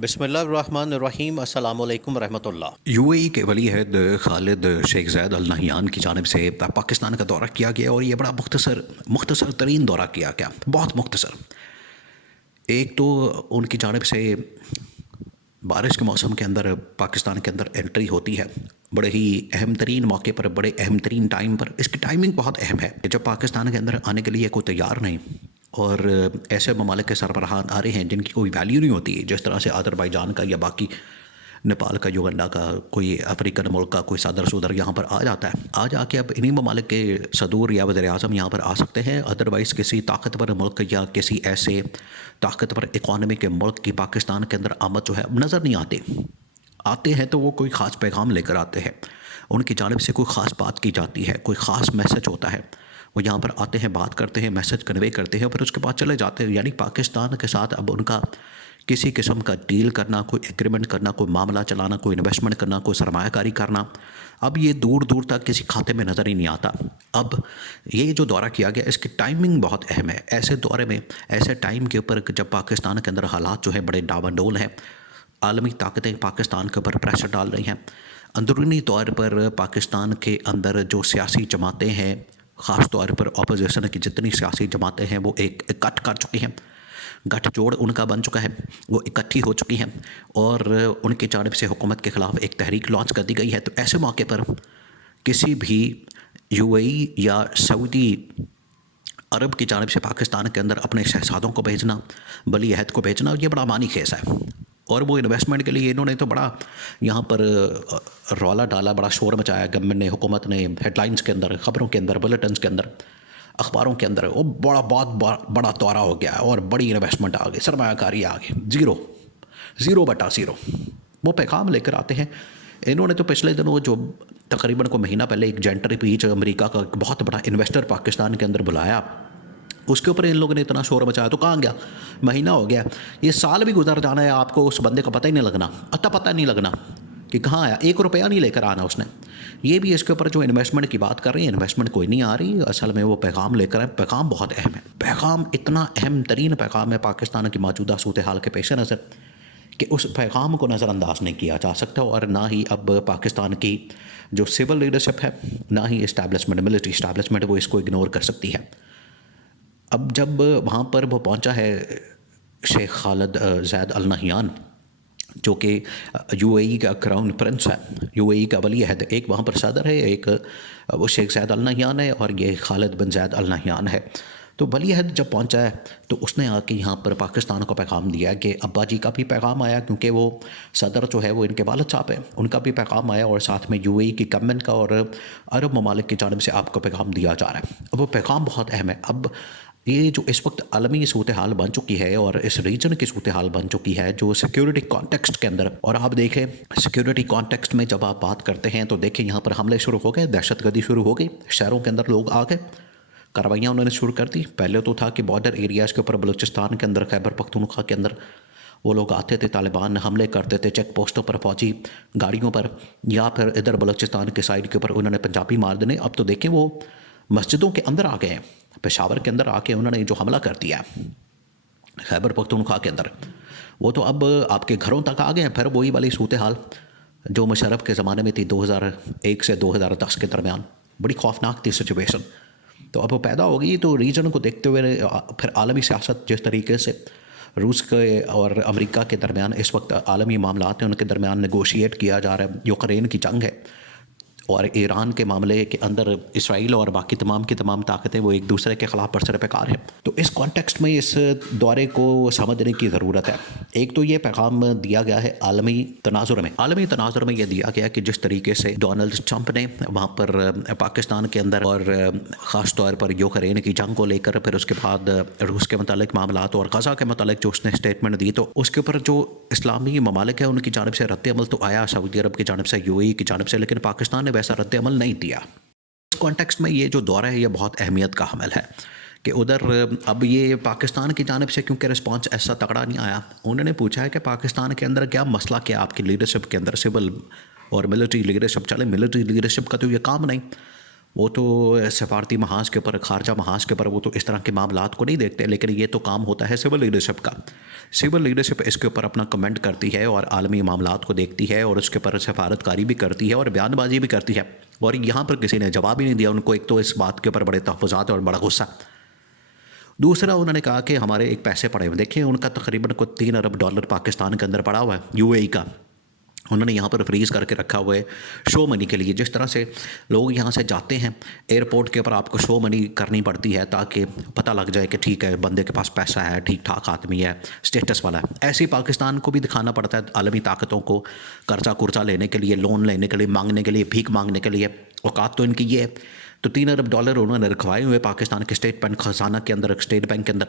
बिस्मिल्लाहिर्रहमानिर्रहीम अस्सलाम वालेकुम रहमतुल्लाह। यूएई के वली अहद खालिद शेख ज़ैद अल नहयान की जानिब से पाकिस्तान का दौरा किया गया और ये बड़ा मुख्तसर तरीन दौरा किया गया, बहुत मुख्तसर। एक तो उनकी जानिब से बारिश के मौसम के अंदर पाकिस्तान के अंदर एंट्री होती है, बड़े ही अहम तरीन मौके पर, बड़े अहम तरीन टाइम पर। इसकी टाइमिंग बहुत अहम है कि जब पाकिस्तान के अंदर आने के लिए कोई तैयार नहीं और ऐसे ममालिक के सरबराहान आ रहे हैं जिनकी कोई वैल्यू नहीं होती, जिस तरह से अज़रबैजान का या बाकी नेपाल का, युगांडा का, कोई अफ्रीकन मुल्क का कोई सदर सुदर यहाँ पर आ जाता है। आ जाके अब इन्हीं ममालिक के सदूर या वज़ीर आज़म यहाँ पर आ सकते हैं। अदरवाइज़ किसी ताकतवर मुल्क या किसी ऐसे ताकतवर इकॉनमी के मुल्क की पाकिस्तान के अंदर आमद जो है अब नज़र नहीं आती। आते हैं तो वो कोई ख़ास पैगाम लेकर आते हैं, उनकी जानिब से कोई ख़ास बात की जाती है, कोई ख़ास मैसेज होता है। वो यहाँ पर आते हैं, बात करते हैं, मैसेज कन्वे करते हैं, फिर उसके बाद चले जाते हैं। यानी पाकिस्तान के साथ अब उनका किसी किस्म का डील करना, कोई एग्रीमेंट करना, कोई मामला चलाना, कोई इन्वेस्टमेंट करना, कोई सरमायाकारी करना, अब ये दूर दूर तक किसी खाते में नज़र ही नहीं आता। अब ये जो दौरा किया गया, इसकी टाइमिंग बहुत अहम है। ऐसे दौरे में, ऐसे टाइम के ऊपर जब पाकिस्तान के अंदर हालात जो है बड़े डावाडोल हैं, आलमी ताकतें पाकिस्तान के ऊपर प्रेशर डाल रही हैं, अंदरूनी तौर पर पाकिस्तान के अंदर जो सियासी जमातें हैं, ख़ास तौर पर अपोजिशन की जितनी सियासी जमातें हैं, वो एक इकट्ठ कर चुकी हैं, गठजोड़ उनका बन चुका है, वो इकट्ठी हो चुकी हैं और उनकी जानिब से हुकूमत के ख़िलाफ़ एक तहरीक लॉन्च कर दी गई है। तो ऐसे मौके पर किसी भी यूएई या सऊदी अरब की जानिब से पाकिस्तान के अंदर अपने शहजादों को भेजना, वली अहद को भेजना, ये बड़ा मानी खेस है। और वो इन्वेस्टमेंट के लिए इन्होंने तो बड़ा यहाँ पर रौला डाला, बड़ा शोर मचाया गवर्नमेंट ने, हुकूमत ने, हेडलाइंस के अंदर, ख़बरों के अंदर, बुलेटिन्स के अंदर, अखबारों के अंदर। वो बहुत बड़ा दौरा हो गया और बड़ी इन्वेस्टमेंट आ गई, सरमायाकारी आ गई, ज़ीरो बटा ज़ीरो। वो पैगाम लेकर आते हैं। इन्होंने तो पिछले दिनों जो तकरीबन को महीना पहले एक जेंटरी पीच अमेरिका का बहुत बड़ा इन्वेस्टर पाकिस्तान के अंदर बुलाया, उसके ऊपर इन लोगों ने इतना शोर मचाया, तो कहाँ गया? महीना हो गया, ये साल भी गुजर जाना है, आपको उस बंदे का पता ही नहीं लगना, पता नहीं लगना कि कहाँ आया। 1 रुपया नहीं लेकर आना उसने। ये भी इसके ऊपर जो इन्वेस्टमेंट की बात कर रहे हैं, इन्वेस्टमेंट कोई नहीं आ रही, असल में वो पैगाम लेकर आए। पैगाम बहुत अहम है, पैगाम इतना अहम तरीन पैगाम है पाकिस्तान की मौजूदा सूरत हाल के पेश नज़र कि उस पैगाम को नज़रअंदाज नहीं किया जा सकता। और ना ही अब पाकिस्तान की जो सिविल लीडरशिप है, ना ही इस्टेब्लिशमेंट, मिलिट्री इस्टेब्लिशमेंट, वो इसको इग्नोर कर सकती है। अब जब वहाँ पर वो पहुँचा है शेख खालिद ज़ैद अल नहयान, जो कि यूएई का क्राउन प्रिंस है, यूएई का वली अहद, एक वहाँ पर सदर है, एक वो शेख ज़ैद अल नहयान है और ये खालिद बिन ज़ैद अल नहयान है। तो वली अहद जब पहुँचा है तो उसने आके यहाँ पर पाकिस्तान को पैगाम दिया कि अब्बा जी का भी पैगाम आया, क्योंकि वो सदर जो है वो इनके वालिद साहब हैं, उनका भी पैगाम आया और साथ में यूएई की गवर्नमेंट का और अरब ममालिक की जानिब से आपको पैगाम दिया जा रहा है। अब वो पैगाम बहुत अहम है। अब ये जो इस वक्त आलमी सूरत हाल बन चुकी है और इस रीजन की सूरत हाल बन चुकी है, जो सिक्योरिटी कॉन्टेक्स्ट के अंदर, और आप देखें सिक्योरिटी कॉन्टेक्स्ट में जब आप बात करते हैं तो देखें यहाँ पर हमले शुरू हो गए, दहशतगर्दी शुरू हो गई, शहरों के अंदर लोग आ गए, कार्रवाइयाँ उन्होंने शुरू कर दी। पहले तो था कि बॉर्डर एरियाज़ के ऊपर, बलूचिस्तान के अंदर, खैबर पख्तूनख्वा के अंदर वो लोग आते थे, तालिबान हमले करते थे चेक पोस्टों पर, फौजी गाड़ियों पर, या फिर इधर बलूचिस्तान के साइड के ऊपर उन्होंने पंजाबी मार देने। अब तो देखें वो मस्जिदों के अंदर आ गए हैं, पेशावर के अंदर आके उन्होंने जो हमला कर दिया खैबर पख्तूनख्वा के अंदर, वो तो अब आपके घरों तक आ गए हैं। फिर वही वाली सूरत हाल जो मुशर्रफ के ज़माने में थी 2001 से 2010 के दरमियान, बड़ी खौफनाक थी सिचुएशन। तो अब वो पैदा हो गई। तो रीजन को देखते हुए फिर आलमी सियासत जिस तरीके से रूस के और अमेरिका के दरमियान इस वक्त आलमी मामलात हैं, उनके दरमियान नेगोशिएट किया जा रहा है। यूक्रेन की जंग है और ईरान के मामले के अंदर इसराइल और बाकी तमाम की तमाम ताकतें वो एक दूसरे के ख़िलाफ़ बरसर पैकार हैं। तो इस कॉन्टेक्स्ट में इस दौरे को समझने की ज़रूरत है। एक तो ये पैगाम दिया गया है आलमी तनाजुर में ये दिया गया कि जिस तरीके से डोनाल्ड ट्रंप ने वहाँ पर पाकिस्तान के अंदर और ख़ास तौर पर यूक्रेन की जंग को लेकर, फिर उसके बाद रूस के मतलब मामलात और गज़ा के मतलब जो उसने स्टेटमेंट दी, तो उसके ऊपर जो इस्लामी ममालिक है उनकी जानिब से रद्द अमल तो आया, सऊदी अरब की जानिब से, यूएई की जानिब से, लेकिन पाकिस्तान ने वैसा रद्द अमल नहीं दिया। इस कॉन्टेक्स्ट में ये जो दौरा है ये बहुत अहमियत का हमल है कि उधर अब ये पाकिस्तान की जानिब से क्योंकि रिस्पांस ऐसा तगड़ा नहीं आया, उन्होंने पूछा है कि पाकिस्तान के अंदर क्या मसला, क्या आपकी लीडरशिप के अंदर सिविल और मिलिट्री लीडरशिप चले। मिलिट्री लीडरशिप का तो ये काम नहीं, वो तो सफारती महाज के ऊपर, खारजा महाज के ऊपर वो तो इस तरह के मामलात को नहीं देखते, लेकिन ये तो काम होता है सिविल लीडरशिप का। सिविल लीडरशिप इसके ऊपर अपना कमेंट करती है और आलमी मामलात को देखती है और उसके ऊपर सफारतकारी भी करती है और बयानबाजी भी करती है। और यहाँ पर किसी ने जवाब ही नहीं दिया उनको। एक तो इस बात के ऊपर बड़े तहफ़्फ़ुज़ात और बड़ा गुस्सा। दूसरा, उन्होंने कहा कि हमारे एक पैसे पड़े हुए, देखिए उनका तकरीबन को $3 अरब पाकिस्तान के अंदर पड़ा हुआ है, यूएई का। उन्होंने यहाँ पर फ्रीज़ करके रखा हुआ है शो मनी के लिए। जिस तरह से लोग यहाँ से जाते हैं एयरपोर्ट के ऊपर, आपको शो मनी करनी पड़ती है ताकि पता लग जाए कि ठीक है बंदे के पास पैसा है, ठीक ठाक आदमी है, स्टेटस वाला है। ऐसे ही पाकिस्तान को भी दिखाना पड़ता है आलमी ताकतों को, कर्जा कुर्जा लेने के लिए, लोन लेने के लिए, मांगने के लिए, भीख मांगने के लिए। औकात तो इनकी ये है। तो $3 अरब उन्होंने रखवाए हुए पाकिस्तान के स्टेट बैंक खजाना के अंदर, स्टेट बैंक के अंदर।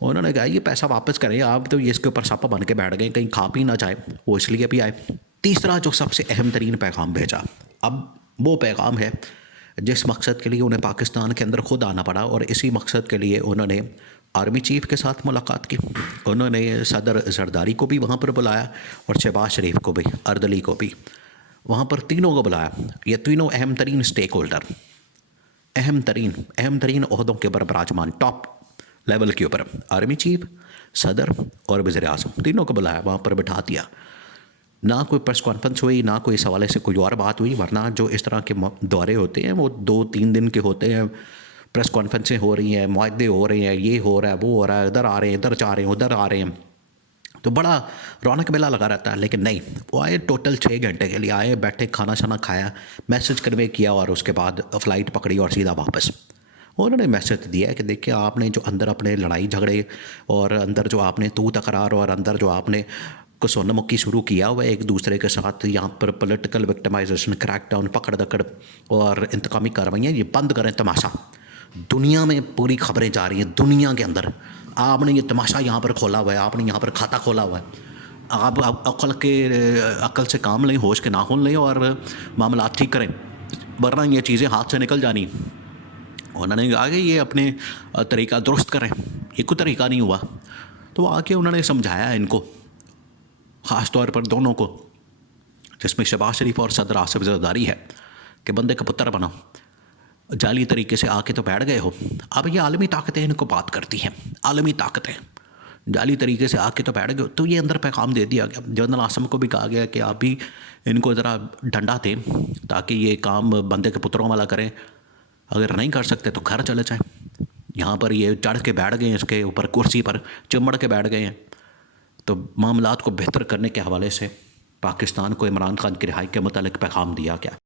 उन्होंने कहा ये पैसा वापस करें आप, तो ये इसके ऊपर सापा बन के बैठ गए, कहीं खा पी ना जाए, वो इसलिए भी आए। तीसरा जो सबसे अहम तरीन पैगाम भेजा, अब वो पैगाम है जिस मकसद के लिए उन्हें पाकिस्तान के अंदर खुद आना पड़ा, और इसी मकसद के लिए उन्होंने आर्मी चीफ़ के साथ मुलाकात की। उन्होंने सदर जरदारी को भी वहाँ पर बुलाया और शहबाज शरीफ को भी, अर्दली को भी, वहाँ पर तीनों को बुलाया। ये तीनों अहम तरीन स्टेक होल्डर, अहम तरीन ओहदों के ऊपर बराजमान, टॉप लेवल के ऊपर, आर्मी चीफ, सदर और वज़ीर आज़म, तीनों को बुलाया, वहाँ पर बिठा दिया। ना कोई प्रेस कॉन्फ्रेंस हुई, ना कोई इस हवाले से कोई और बात हुई, वरना जो इस तरह के दौरे होते हैं वो 2-3 दिन के होते हैं। प्रेस कॉन्फ्रेंसें हो रही हैं, मुआहदे हो रहे हैं, ये हो रहा है, वो हो रहा है, इधर आ रहे हैं, इधर जा रहे हैं, उधर आ रहे हैं, तो बड़ा रौनक मेला लगा रहता है। लेकिन नहीं, वो आए टोटल 6 घंटे के लिए आए, बैठे, खाना शाना खाया, मैसेज कन्वे किया और उसके बाद फ़्लाइट पकड़ी और सीधा वापस। उन्होंने मैसेज दिया है कि देखिए आपने जो अंदर अपने लड़ाई झगड़े और अंदर जो आपने तू तकरार और अंदर जो आपने को सोनामुखी शुरू किया हुआ है एक दूसरे के साथ, यहाँ पर पॉलिटिकल विक्टिमाइजेशन, क्रैकडाउन, पकड़ दकड़ और इंतकामी कार्रवाइयाँ, ये बंद करें तमाशा। दुनिया में पूरी खबरें जा रही हैं, दुनिया के अंदर आपने ये तमाशा यहाँ पर खोला हुआ है, आपने यहाँ पर खाता खोला हुआ है। आप अक्ल से काम लें, होश के नाखून लें और मामला ठीक करें, वरना ये चीज़ें हाथ से निकल जानी। उन्होंने आगे ये अपने तरीका दुरुस्त करें, ये कोई तरीका नहीं हुआ। तो आके उन्होंने समझाया इनको, ख़ास तौर पर दोनों को, जिसमें शहबाज शरीफ और सदर आसिफ जरदारी है, कि बंदे का पुत्र बनो, जाली तरीके से आके तो बैठ गए हो। अब ये आलमी ताकतें इनको बात करती हैं, आलमी ताकतें जाली तरीके से आके तो बैठ गए। तो ये अंदर पैगाम दे दिया गया, जनरल आसम को भी कहा गया कि आप भी इनको ज़रा डंडा दें ताकि ये काम बंदे के पुत्रों वाला करें, अगर नहीं कर सकते तो घर चले जाएं। यहाँ पर ये चढ़ के बैठ गए हैं, इसके ऊपर कुर्सी पर चिमड़ के बैठ गए हैं। तो मामलात को बेहतर करने के हवाले से पाकिस्तान को इमरान खान की रिहाई के मुतालिक पैगाम दिया गया।